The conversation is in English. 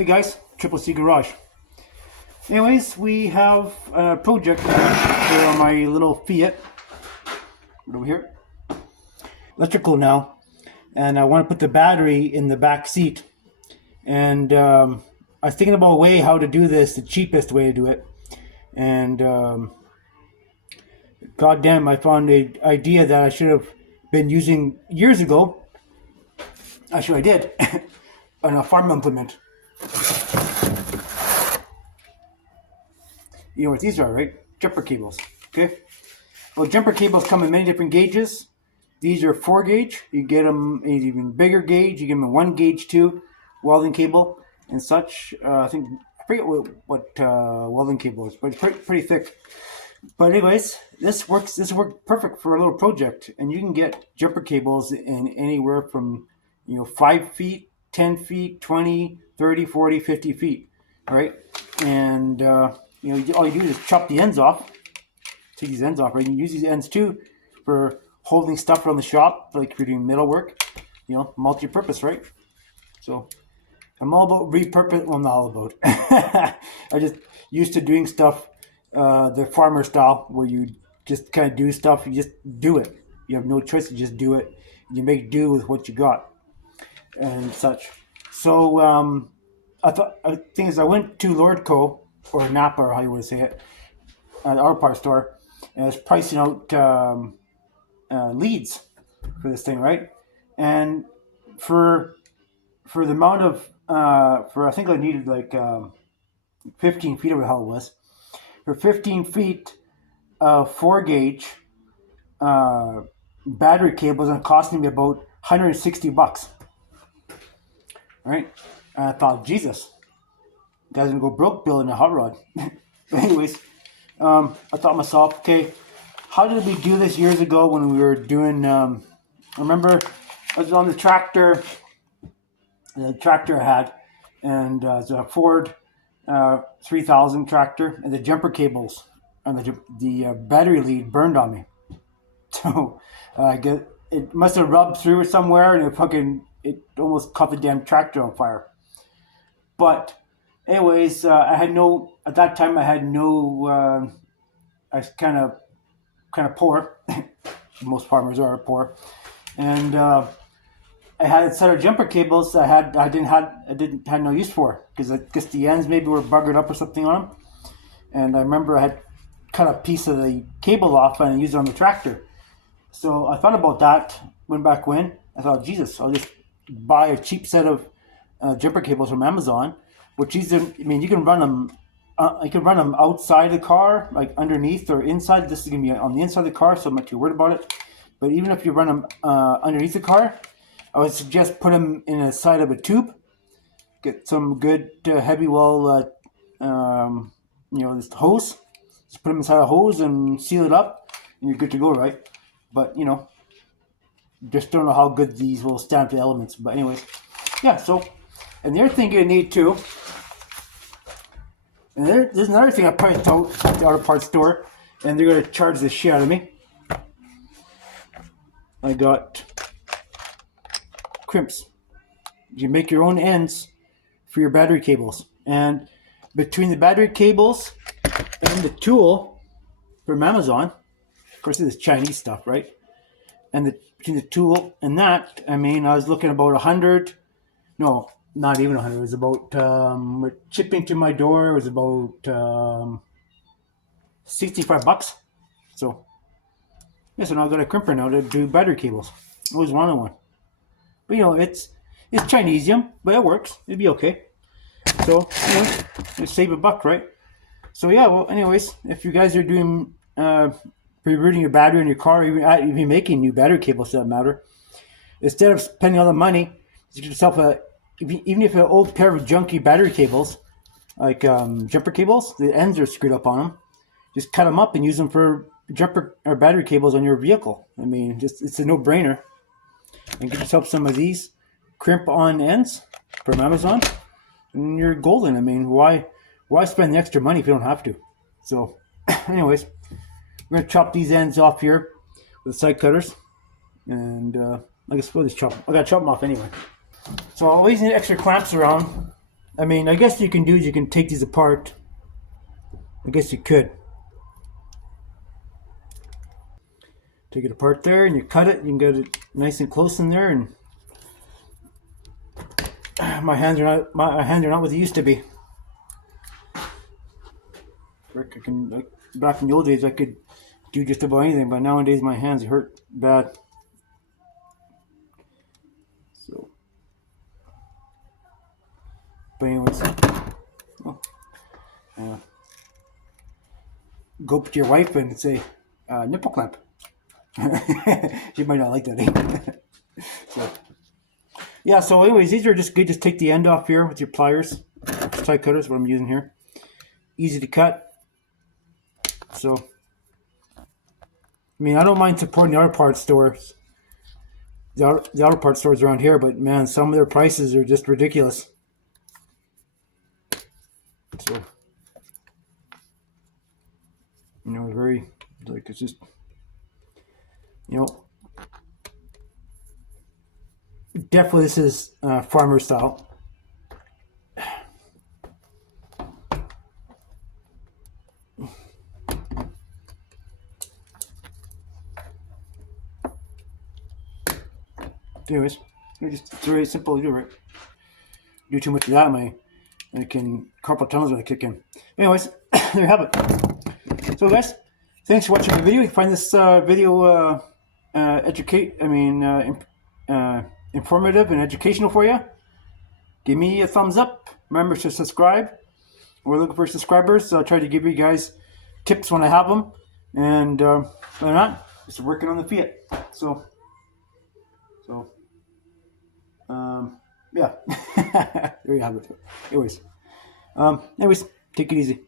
Hey guys, Triple C Garage. Anyways, we have a project here on my little Fiat. Over here. Electrical now. And I want to put the battery in the back seat. And I was thinking about a way how to do this, the cheapest way to do it. And goddamn, I found an idea that I should have been using years ago. Actually, I did. On a farm implement. You know what these are, right? Jumper cables. Okay. Well, jumper cables come in many different gauges. These are 4 gauge. You get them in even bigger gauge. You get them in 1 gauge too. Welding cable and such. I forget what welding cable is, but it's pretty thick. But anyways, this works perfect for a little project, and you can get jumper cables in anywhere from 5 feet, 10 feet, 20, 30, 40, 50 feet, right? And all you do is chop the ends off. Take these ends off, right? You can use these ends too for holding stuff around the shop, like if you're doing metal work, multi-purpose, right? So I'm all about repurpose. Well, not all about. I just used to doing stuff the farmer style, where you just kind of do stuff. You just do it. You have no choice to just do it. You make do with what you got and such. So I went to Lordco, or Napa, or how you want to say it, at our part store, and I was pricing out leads for this thing, right? And for the amount of I think I needed like 15 feet, or what the hell it was. For 15 feet of 4 gauge battery cables, and costing me about $160. Right? And I thought, Jesus, guys gonna go broke building a hot rod. But anyways, I thought to myself, okay, how did we do this years ago when we were doing? I remember I was on the tractor I had, and it's a Ford 3000 tractor, and the jumper cables and the battery lead burned on me. So it must have rubbed through somewhere, and it almost caught the damn tractor on fire. But anyways, at that time I was kind of poor. Most farmers are poor. And I had a set of jumper cables I didn't have no use for, because I guess the ends maybe were buggered up or something on them. And I remember I had cut a piece of the cable off and used it on the tractor. So I thought about that. I thought, Jesus, I'll just buy a cheap set of jumper cables from Amazon, which you can run them. You can run them outside the car, like underneath or inside. This is gonna be on the inside of the car, so I'm not too worried about it. But even if you run them underneath the car, I would suggest put them in the side of a tube. Get some good heavy wall, this hose. Just put them inside a hose and seal it up, and you're good to go, right? But just don't know how good these will stand up to elements. But anyways, yeah. So, and the other thing you need too. And there's another thing I priced out at the auto parts store, and they're going to charge the shit out of me. I got crimps. You make your own ends for your battery cables. And between the battery cables and the tool from Amazon, of course this is Chinese stuff, right? And between the tool and that, I was looking about 100, no, not even 100. It was about shipping to my door. It was about $65. So yeah, so now I've got a crimper now to do battery cables. I always wanted one, but it's Chinesium, but it works. It'd be okay. So just save $1, right? So yeah. Well, anyways, if you guys are doing rerouting your battery in your car, or even making new battery cables, for that matter, instead of spending all the money, you get yourself even if an old pair of junky battery cables, like jumper cables, the ends are screwed up on them. Just cut them up and use them for jumper or battery cables on your vehicle. It's a no-brainer. And get yourself some of these crimp-on ends from Amazon, and you're golden. Why spend the extra money if you don't have to? So, anyways, we're gonna chop these ends off here with side cutters, and I guess we'll just chop them. I gotta chop them off anyway. So I always need extra clamps around I mean, I guess you can do is you can take these apart. I guess you could take it apart there, and you cut it. You can get it nice and close in there, and my hands are not what they used to be. Frick, I can like back in the old days I could do just about anything, but nowadays my hands hurt bad. So, but anyways, oh, uh, go up to your wife and say nipple clamp. She might not like that. Eh? So yeah. So anyways, these are just good. Just take the end off here with your pliers. Tie cutters. What I'm using here. Easy to cut. So, I mean, I don't mind supporting the auto parts stores, the auto parts stores around here, but man, some of their prices are just ridiculous. So, very like it's just, you know, definitely this is farmer style. Anyways, it's very simple to do, right? Do too much of that, I can carpal tunnel's gonna kick in. Anyways, there you have it. So guys, thanks for watching the video. If you find this video informative and educational for you, give me a thumbs up. Remember to subscribe. We're looking for subscribers. I'll try to give you guys tips when I have them. And other than that, just working on the Fiat. So yeah. There you have it. Anyways, take it easy.